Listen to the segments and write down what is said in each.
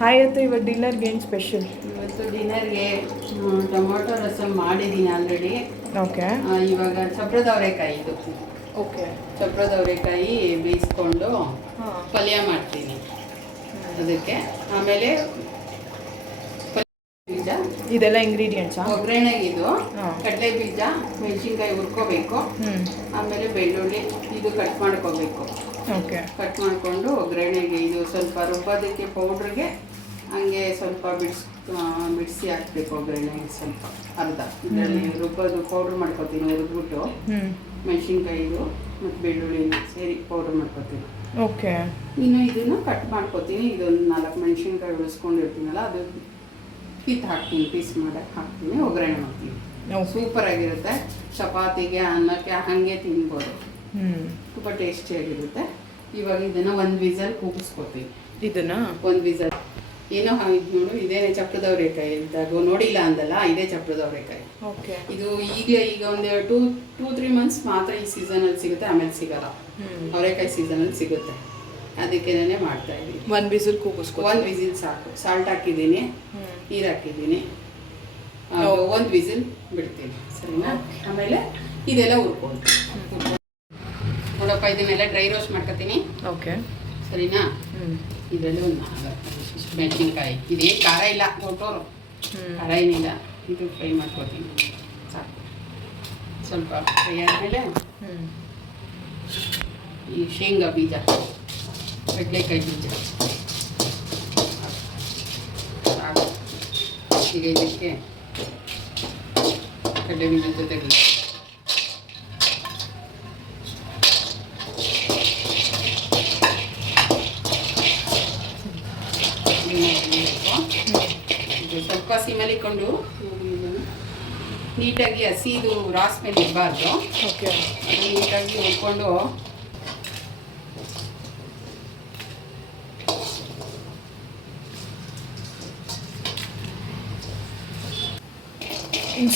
Hi ಇವತ್ತು ಡಿನ್ನರ್ಗೆ ಏನು special? ಇವತ್ತು ಡಿನ್ನರ್ಗೆ ಟೊಮೊಟೊ ರಸಮ್ ಮಾಡಿದ್ದೀನಿ ಆಲ್ರೆಡಿ. ಓಕೆ. ಇವಾಗ ಚಪ್ರದ ಅವರೆಕಾಯಿ ಇದು. ಓಕೆ. ಚಪ್ರದ ಅವರೆಕಾಯಿ ಬೇಯಿಸ್ಕೊಂಡು ಪಲ್ಯ ಮಾಡ್ತೀನಿ ಅದಕ್ಕೆ. ಆಮೇಲೆ ಬೀಜ ಇದೆಲ್ಲ ಇಂಗ್ರೀಡಿಯೆಂಟ್ಸಾ? ಒಗ್ಗರಣೆಗೆ ಇದು ಕಡಲೆ ಬೀಜ, ಮೆಣಸಿನ್ಕಾಯಿ ಹುರ್ಕೋಬೇಕು. ಆಮೇಲೆ ಬೆಳ್ಳುಳ್ಳಿ ಇದು ಕಟ್ ಮಾಡ್ಕೋಬೇಕು. ಓಕೆ. ಕಟ್ ಮಾಡಿಕೊಂಡು ಒಗ್ಗರಣೆಗೆ ಇದು ಸ್ವಲ್ಪ ರುಬ್ಬೋದಕ್ಕೆ ಪೌಡ್ರಿಗೆ ಹಂಗೆ ಸ್ವಲ್ಪ ಬಿಡಿಸಿ ಹಾಕ್ಬೇಕು. ಒಗ್ಗರಣೆಗೆ ಸ್ವಲ್ಪ ಅರ್ಧ ಇದರಲ್ಲಿ ರುಬ್ಬೋದು ಪೌಡ್ರ್ ಮಾಡ್ಕೊತೀನಿ. ಹುರಿದ್ಬಿಟ್ಟು ಮೆಣಸಿನ್ಕಾಯಿದು ಮತ್ತು ಬೆಳ್ಳುಳ್ಳಿನ ಸೇರಿ ಪೌಡ್ರ್ ಮಾಡ್ಕೊತೀನಿ. ಓಕೆ. ಇನ್ನು ಇದನ್ನು ಕಟ್ ಮಾಡ್ಕೊತೀನಿ. ಇದೊಂದು 4 ಮೆಣಸಿನ್ಕಾಯಿ ಉಳಿಸ್ಕೊಂಡಿರ್ತೀನಲ್ಲ ಅದು ಕಿತ್ತು ಹಾಕ್ತೀನಿ, ಪೀಸ್ ಮಾಡಕ್ಕೆ ಹಾಕ್ತೀನಿ, ಒಗ್ಗರಣೆ ಮಾಡ್ತೀನಿ. ಸೂಪರಾಗಿರುತ್ತೆ. ಚಪಾತಿಗೆ, ಅನ್ನಕ್ಕೆ ಹಾಗೆ ತಿನ್ಬೋದು. ತುಂಬ ಟೇಸ್ಟಿಯಾಗಿರುತ್ತೆ. ಇವಾಗ ಇದನ್ನು 1 ವಿಸಲ್ ಕೂಗಿಸ್ಕೊತೀವಿ. ಇದನ್ನ 1 ವಿಸಲ್ ಏನೋ ಇದು ನೋಡು, ಇದೇನೇ ಚಪ್ರದ ಅವರೆಕಾಯಿ ಇದ್ದಾಗ ನೋಡಿಲ್ಲ ಅಂದಲ್ಲ, ಇದೇ ಚಪ್ರದ ಅವರೆಕಾಯಿ. ಓಕೆ. ಇದು ಈಗ ಒಂದು 2-3 ಮಂತ್ಸ್ ಮಾತ್ರ ಈ ಸೀಸನಲ್ಲಿ ಸಿಗುತ್ತೆ, ಆಮೇಲೆ ಸಿಗಲ್ಲ. ಅವರೆಕಾಯಿ ಸೀಸನಲ್ಲಿ ಸಿಗುತ್ತೆ, ಅದಕ್ಕೇನೆ ಮಾಡ್ತಾ ಇದ್ದೀನಿ. 1 ವಿಸಿಲ್ ಕೂಗಿಸ್ಕೊ. 1 ವಿಸಿಲ್ ಸಾಕು. ಸಾಲ್ಟ್ ಹಾಕಿದ್ದೀನಿ, ನೀರು ಹಾಕಿದ್ದೀನಿ, 1 ವಿಸಿಲ್ ಬಿಡ್ತೀನಿ. ಸರಿನಾ? ಆಮೇಲೆ ಇದೆಲ್ಲ ಹುರ್ಕೊಂಡು ನೋಡಪ್ಪ, ಇದನ್ನೆಲ್ಲ ಡ್ರೈ ರೋಸ್ಟ್ ಮಾಡ್ಕೊತೀನಿ. ಓಕೆ. ಸರಿನಾ? ಇದರಲ್ಲಿ ಒಂದು 4 ಮೆಣಸಿನ್ಕಾಯಿ. ಇದೇನು ಖಾರ ಇಲ್ಲ, ದೊಡ್ಡೋರು ಖಾರ ಏನಿಲ್ಲ. ಇದು ಫ್ರೈ ಮಾಡ್ಕೊತೀನಿ ಸಾಕು. ಸ್ವಲ್ಪ ಫ್ರೈ ಆದಮೇಲೆ ಈ ಶೇಂಗಾ ಬೀಜ, ಕಡಲೆಕಾಯಿ ಬೀಜ ಸಾಕು. ಈಗ ಇದಕ್ಕೆ ಕಡಲೆ ಬೀಜದ ಜೊತೆಗೆ ಸ್ವಲ್ಪ ಸಿಮಲ್ಲಿ ಇಟ್ಕೊಂಡು ನೀಟಾಗಿ ಹಸಿದು ರಾಸ್ ಮೇಲೆ ಇರಬಾರ್ದು. ಓಕೆ. ನೀಟಾಗಿ ಹುರ್ಕೊಂಡು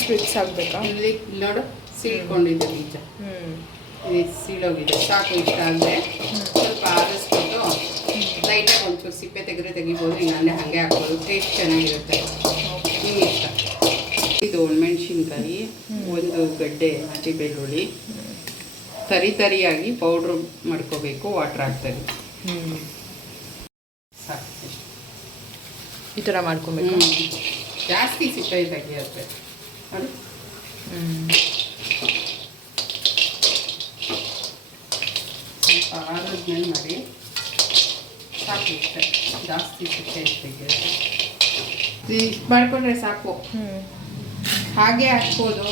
ಸ್ಪ್ರಿಟ್ಸ್ ಆಗಬೇಕಾ? ಇಲ್ಲಿ ನೋಡು, ಸೀಳ್ಕೊಂಡಿದ್ದೆ ಬೀಜ, ಸೀಳೋಗಿದೆ. ಸಾಕು. ಇಷ್ಟ ಆದರೆ ಸ್ವಲ್ಪ ಆರಿಸ್ಬಿಟ್ಟು ಲೈಟಾಗಿ ಒಂಚೂರು ಸಿಪ್ಪೆ ತೆಗಿಬೋದು, ಇಲ್ಲಾಂದರೆ ಹಾಗೆ ಹಾಕ್ಬೋದು. ಟೇಸ್ಟ್ ಚೆನ್ನಾಗಿರುತ್ತೆ, ನಿಮ್ಗೆ ಇಷ್ಟ. ಇದು ಮೆಣಸಿನ್ಕಾಯಿ, 1 ಗಡ್ಡೆ ಹಸಿ ಬೆಳ್ಳುಳ್ಳಿ ತರಿಯಾಗಿ ಪೌಡ್ರ್ ಮಾಡ್ಕೋಬೇಕು. ವಾಟ್ರ್ ಹಾಕ್ತಾರೆ. ಸಾಕು. ಈ ಥರ ಮಾಡ್ಕೊಬೇಕು. ಜಾಸ್ತಿ ಸಿಪ್ಪೆ ತೆಗಿಯುತ್ತೆ ನೋಡಿ. ಸ್ವಲ್ಪ ಆರಿದ್ಮೇಲೆ ಮಾಡಿ ಸಾಕು. ಇಷ್ಟ ಜಾಸ್ತಿ ಸಿಪ್ಪೆ ತೆಗಿಯುತ್ತೆ. ಇಷ್ಟು ಮಾಡ್ಕೊಂಡ್ರೆ ಸಾಕು. ಹಾಗೆ ಹಾಕ್ಬೋದು.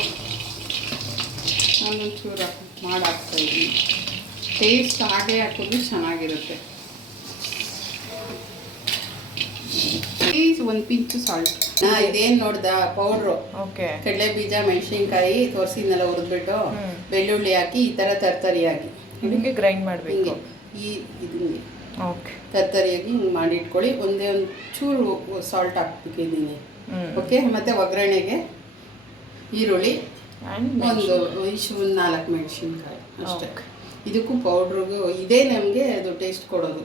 ನಾನೊಂಚೂರು ಮಾಡಿ ಹಾಕ್ತಾಯಿದ್ದೀನಿ. ಟೇಸ್ಟ್ ಹಾಗೆ ಹಾಕೋದು ಚೆನ್ನಾಗಿರುತ್ತೆ. 1 ಪಿಂಚು ಸಾಲ್ಟ್. ಇದೇನು ನೋಡ್ದ ಪೌಡ್ರು. ಓಕೆ. ಕಡಲೆ ಬೀಜ, ಮೆಣಸಿನ್ಕಾಯಿ ತೋರಿಸಿದ್ನೆಲ್ಲ ಹುರಿದ್ಬಿಟ್ಟು ಬೆಳ್ಳುಳ್ಳಿ ಹಾಕಿ ಈ ಥರ ತರ್ತರಿಯಾಗಿ ಹಿಂಗೆ ಗ್ರೈಂಡ್ ಮಾಡಬೇಕು. ಇದನ್ನೇ ಓಕೆ. ತರ್ತರಿಯಾಗಿ ಹಿಂಗೆ ಮಾಡಿ ಇಟ್ಕೊಳ್ಳಿ. ಒಂದೇ ಒಂದು ಚೂರು ಸಾಲ್ಟ್ ಹಾಕ್ಬಿಟ್ಟಿದ್ದೀನಿ. ಓಕೆ. ಮತ್ತು ಒಗ್ಗರಣೆಗೆ ಈರುಳ್ಳಿ, ಒಂದು 4 ಮೆಣಸಿನ್ಕಾಯಿ ಅಷ್ಟೇ. ಇದಕ್ಕೂ ಪೌಡ್ರಿಗೂ ಇದೇ ನಮಗೆ ಅದು ಟೇಸ್ಟ್ ಕೊಡೋದು.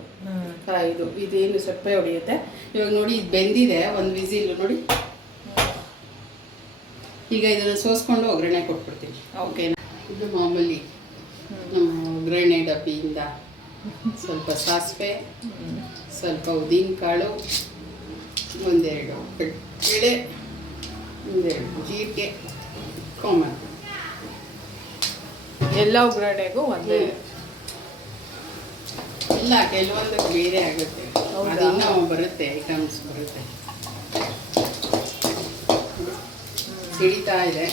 ಇದೇನು ಸಪ್ಪೆ ಹೊಡೆಯುತ್ತೆ. ಇವಾಗ ನೋಡಿ, ಇದು ಬೆಂದಿದೆ. 1 ವಿಸಿಲ್ ನೋಡಿ. ಈಗ ಇದನ್ನು ಸೋಸ್ಕೊಂಡು ಒಗ್ಗರಣೆ ಕೊಟ್ಬಿಡ್ತೀನಿ. ಓಕೆನಾ? ಇದು ಮಾಮೂಲಿ ನಮ್ಮ ಒಗ್ಗರಣೆ ಡಬ್ಬಿಯಿಂದ ಸ್ವಲ್ಪ ಸಾಸಿವೆ, ಸ್ವಲ್ಪ ಉದ್ದಿನಕಾಳು, 1-2 ಎಳೆ, 1-2 ಜೀರಿಗೆ, ಕಾಮನ್. ಎಲ್ಲ ಒಗ್ಗರಣೆಗೂ ಒಂದೇ ಇಲ್ಲ, ಕೆಲವೊಂದಕ್ಕೆ ಬೇರೆ ಆಗುತ್ತೆ. ಅದು ಇನ್ನೂ ಬರುತ್ತೆ, ಐಟಮ್ಸ್ ಬರುತ್ತೆ. ಸಿಡಿತಾ ಇದೆ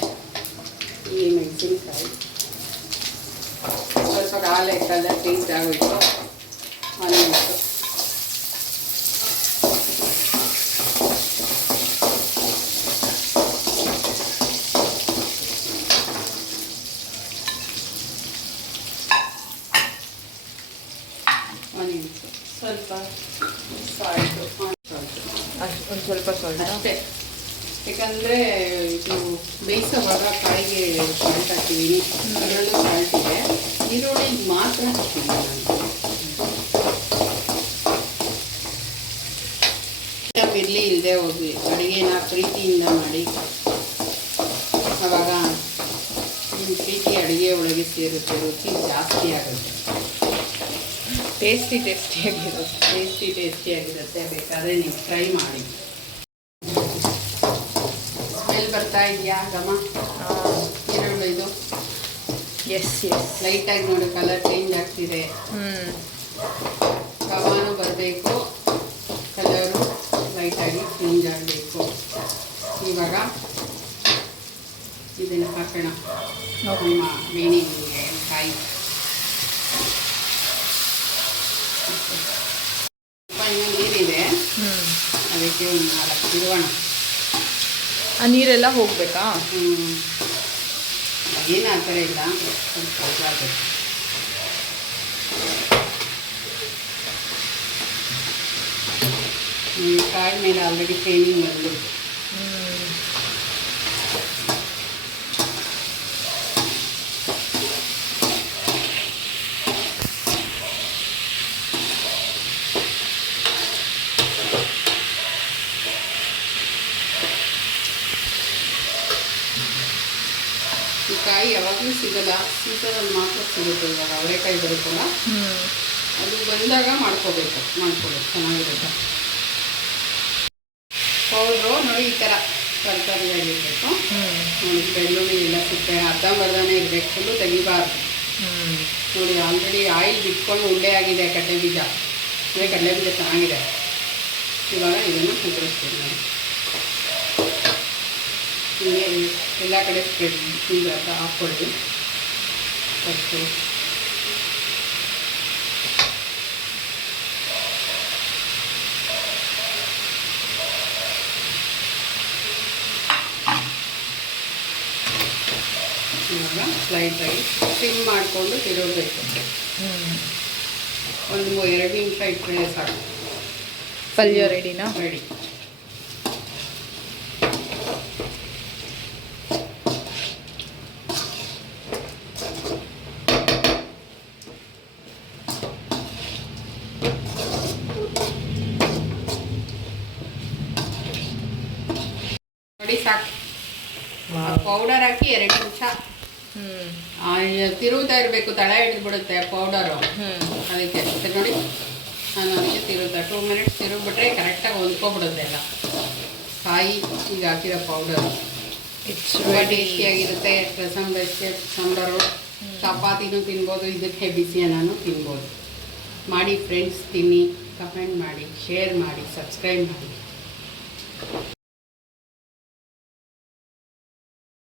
ಈ ಮೆಣಸಿನ್ಕಾಯಿ. ಸ್ವಲ್ಪ ಹಾಲು ಇಟ್ಟಲ್ಲ, ಟೇಸ್ಟ್ ಆಗೋಯ್ತು. ಆನಿಯನ್ಸು ಸ್ವಲ್ಪ ಸಾಲ್ಟು, ಒಂದು ಸ್ವಲ್ಪ ಸಾಲ್ಟ್ ಅಷ್ಟೇ. ಯಾಕಂದರೆ ಇದು ಬೇಯಿಸೋವಾಗ ಕಾಯಿಗೆ ಸಾಲ್ಟ್ ಹಾಕಿದ್ದೀನಿ, ಅದರಲ್ಲೂ ಸಾಲ್ಟ್ ಇದೆ. ಈರುಳ್ಳಿಗೆ ಮಾತ್ರ ಹಾಕ್ತೀನಿ ನಾನು. ಇರಲಿ ಇಲ್ಲದೆ ಹೋಗ್ಲಿ, ಅಡುಗೆನ ಪ್ರೀತಿಯಿಂದ ಮಾಡಿ. ಆವಾಗ ನಿಮ್ಮ ಪ್ರೀತಿ ಅಡುಗೆ ಒಳಗೆ ಸೇರುತ್ತೆ, ರುಚಿ ಜಾಸ್ತಿ ಆಗುತ್ತೆ, ಟೇಸ್ಟಿಯಾಗಿರುತ್ತೆ. ಬೇಕಾದರೆ ನೀವು ಟ್ರೈ ಮಾಡಿ. ಸ್ಮೆಲ್ ಬರ್ತಾ ಇದೆಯಾ ಘಮ? ಈರುಳ್ಳಿ ಇದು ಲೈಟಾಗಿ ನೋಡಿ ಕಲರ್ ಚೇಂಜ್ ಆಗ್ತಿದೆ. ಘಮನೂ ಬರಬೇಕು, ಕಲರು ಲೈಟಾಗಿ ಚೇಂಜ್ ಆಗಬೇಕು. ಇವಾಗ ಇದನ್ನು ಹಾಕೋಣ ನಮ್ಮ ಮೆಣಸಿನಕಾಯಿ. ಇನ್ನೂ ನೀರಿದೆ, ಅದಕ್ಕೆ ಒಂದು 4 ತಿರುವಣ. ಆ ನೀರೆಲ್ಲ ಹೋಗಬೇಕಾ? ಏನು ಆ ಥರ ಇಲ್ಲ, ಸ್ವಲ್ಪ ಆಗಬೇಕು. ಕಾಯಿ ಮೇಲೆ ಆಲ್ರೆಡಿ ಟ್ರೈನಿಂಗ್ ಬಂದ್ಬಿಟ್ಟು ಈ ಕಾಯಿ ಯಾವಾಗಲೂ ಸಿಗಲ್ಲ, ಸೀಸನಲ್ಲಿ ಮಾತ್ರ ಸಿಗುತ್ತೆ. ಇವಾಗ ಅವರೆಕಾಯಿ ಬರುತ್ತಲ್ಲ, ಅದು ಬಂದಾಗ ಮಾಡ್ಕೋಬೇಕು ಚೆನ್ನಾಗಿರುತ್ತೆ. ಪೌಡ್ರು ನೋಡಿ ಈ ಥರ ತರಕಾರಿಯಾಗಿರಬೇಕು. ನೋಡಿ ಬೆಳ್ಳುಳ್ಳಿ ಎಲ್ಲ ಸಿಪ್ಪೆ ಅರ್ಧಂಬರ್ಧನೇ ಇರಬೇಕು, ಫುಲ್ಲು ತೆಗಿಬಾರ್ದು. ನೋಡಿ ಆಲ್ರೆಡಿ ಆಯಿಲ್ ಬಿಟ್ಕೊಂಡು ಉಂಡೆ ಆಗಿದೆ ಕಡಲೆ ಬೀಜ. ಅಂದರೆ ಕಡಲೆ ಬೀಜ ಚೆನ್ನಾಗಿದೆ. ಇವಾಗ ಇದನ್ನು ಕುದಿಸ್ತೀನಿ ನೋಡಿ. ಹೀಗೆ ಎಲ್ಲ ಕಡೆ ಸ್ಪ್ರೆಡ್ ಹಿಂಗೆ ಹಾಕ್ಕೊಳ್ಳಿ ಫಸ್ಟು. ಇವಾಗ ಸ್ಲೈಟಾಗಿ ಸಿಮ್ ಮಾಡಿಕೊಂಡು ತಿರುಗಬೇಕು. ಒಂದು 2 ನಿಮಿಷ ಇಟ್ಟರೆ ಸಾಕು. ಪಲ್ಯ ರೆಡಿನಾ? ರೆಡಿ. ನೋಡಿ ಸಾಕು. ಪೌಡರ್ ಹಾಕಿ 2 ನಿಮಿಷ ತಿರುಗ್ತಾ ಇರಬೇಕು, ತಳ ಹಿಡಿದ್ಬಿಡುತ್ತೆ ಪೌಡರು. ಅದಕ್ಕೆ ನೋಡಿ ನಾನು ಅದಕ್ಕೆ ತಿರುಗ್ತಾ 2 ಮಿನಿಟ್ಸ್ ತಿರುಗಿಬಿಟ್ರೆ ಕರೆಕ್ಟಾಗಿ ಹೊಂದ್ಕೊಬಿಡುತ್ತೆ ಎಲ್ಲ. ಕಾಯಿ ಈಗ ಹಾಕಿರೋ ಪೌಡರು ತುಂಬ ಟೇಸ್ಟಿಯಾಗಿರುತ್ತೆ. ರಸಮ್ ಬೆಸ್ಟೆ ಸಾಂಬಾರು ಚಪಾತಿನೂ ತಿನ್ಬೋದು, ಇದಕ್ಕೆ ಬಿಸಿ ಅನ್ನನೂ ತಿನ್ಬೋದು. ಮಾಡಿ ಫ್ರೆಂಡ್ಸ್, ತಿನ್ನಿ, ಕಮೆಂಟ್ ಮಾಡಿ, ಶೇರ್ ಮಾಡಿ, ಸಬ್ಸ್ಕ್ರೈಬ್ ಮಾಡಿ.